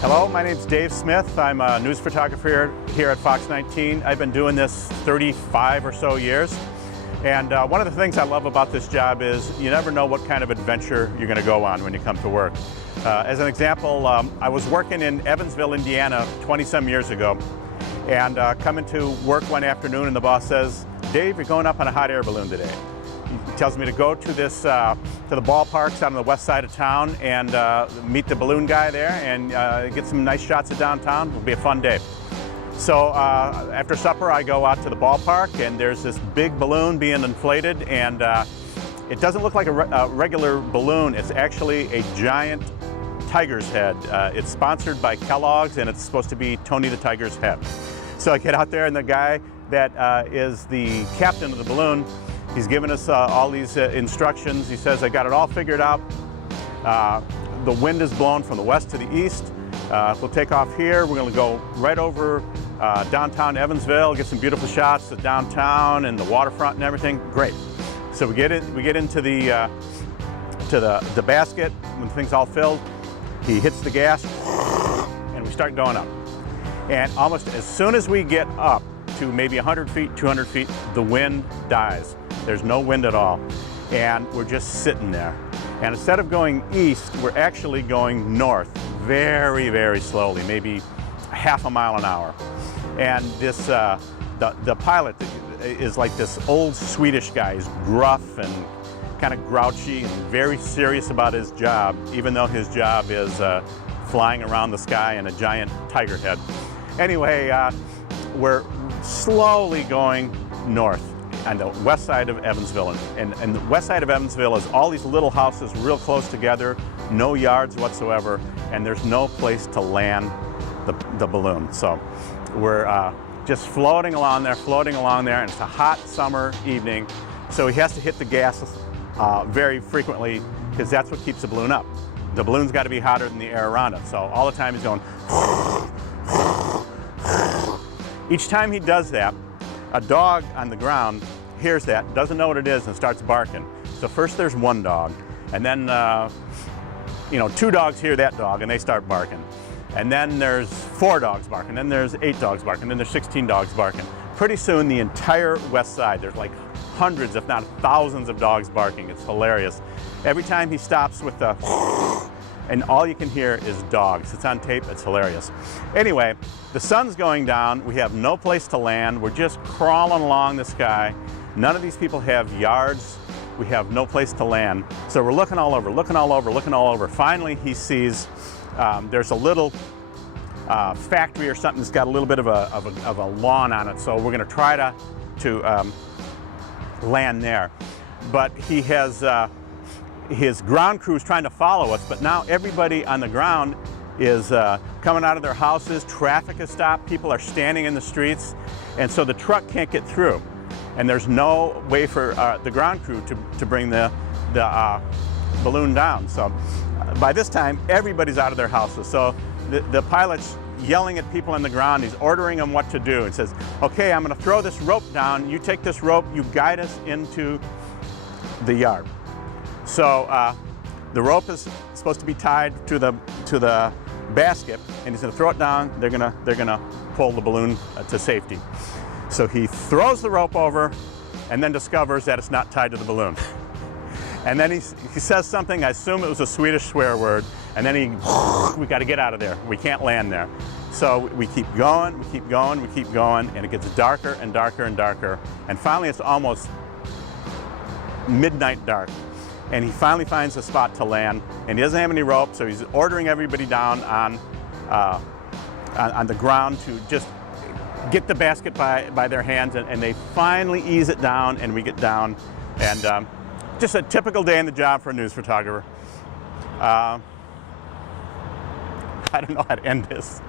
Hello, my name's Dave Smith. I'm a news photographer here at Fox 19. I've been doing this 35 or so years. And one of the things I love about this job is you never know what kind of adventure you're going to go on when you come to work. As an example, I was working in Evansville, Indiana 20-some years ago, and coming to work one afternoon and the boss says, "Dave, you're going up on a hot air balloon today." He tells me to go to to the ballparks out on the west side of town and meet the balloon guy there and get some nice shots of downtown. It'll be a fun day. So after supper, I go out to the ballpark, and there's this big balloon being inflated, and it doesn't look like a regular balloon. It's actually a giant tiger's head. It's sponsored by Kellogg's, and it's supposed to be Tony the Tiger's head. So I get out there, and the guy that is the captain of the balloon, he's given us all these instructions. He says, "I got it all figured out. The wind is blowing from the west to the east. We'll take off here. We're going to go right over downtown Evansville, get some beautiful shots of downtown and the waterfront and everything." Great. So we get into the basket when things all filled. He hits the gas, and we start going up. And almost as soon as we get up to maybe 100 feet, 200 feet, the wind dies. There's no wind at all, and we're just sitting there. And instead of going east, we're actually going north, very, very slowly, maybe half a mile an hour. And this, the pilot is like this old Swedish guy. He's gruff and kind of grouchy and very serious about his job, even though his job is flying around the sky in a giant tiger head. Anyway, we're slowly going north on the west side of Evansville. And the west side of Evansville is all these little houses real close together, no yards whatsoever, and there's no place to land the balloon. So we're just floating along there, and it's a hot summer evening, so he has to hit the gas very frequently because that's what keeps the balloon up. The balloon's got to be hotter than the air around it, so all the time he's going. Each time he does that, a dog on the ground hears that, doesn't know what it is, and starts barking. So first there's one dog, and then two dogs hear that dog, and they start barking. And then there's 4 dogs barking, then there's 8 dogs barking, then there's 16 dogs barking. Pretty soon the entire west side, there's like hundreds, if not thousands of dogs barking. It's hilarious. Every time he stops with the and all you can hear is dogs. It's on tape, it's hilarious. Anyway, the sun's going down, we have no place to land, we're just crawling along the sky. None of these people have yards, we have no place to land. So we're looking all over. Finally he sees there's a little factory or something that's got a little bit of a lawn on it, so we're gonna try to land there. But he has his ground crew is trying to follow us, but now everybody on the ground is coming out of their houses. Traffic has stopped, people are standing in the streets, and so the truck can't get through. And there's no way for the ground crew to bring the balloon down. So by this time, everybody's out of their houses. So the pilot's yelling at people on the ground. He's ordering them what to do. He says, "Okay, I'm going to throw this rope down. You take this rope, you guide us into the yard." So the rope is supposed to be tied to the basket, and he's going to throw it down. They're gonna pull the balloon to safety. So he throws the rope over, and then discovers that it's not tied to the balloon. And then he says something. I assume it was a Swedish swear word. And then we got to get out of there. We can't land there. So we keep going, and it gets darker and darker and darker. And finally, it's almost midnight dark. And he finally finds a spot to land, and he doesn't have any rope, so he's ordering everybody down on the ground to just get the basket by their hands, and they finally ease it down, and we get down. And just a typical day in the job for a news photographer. I don't know how to end this.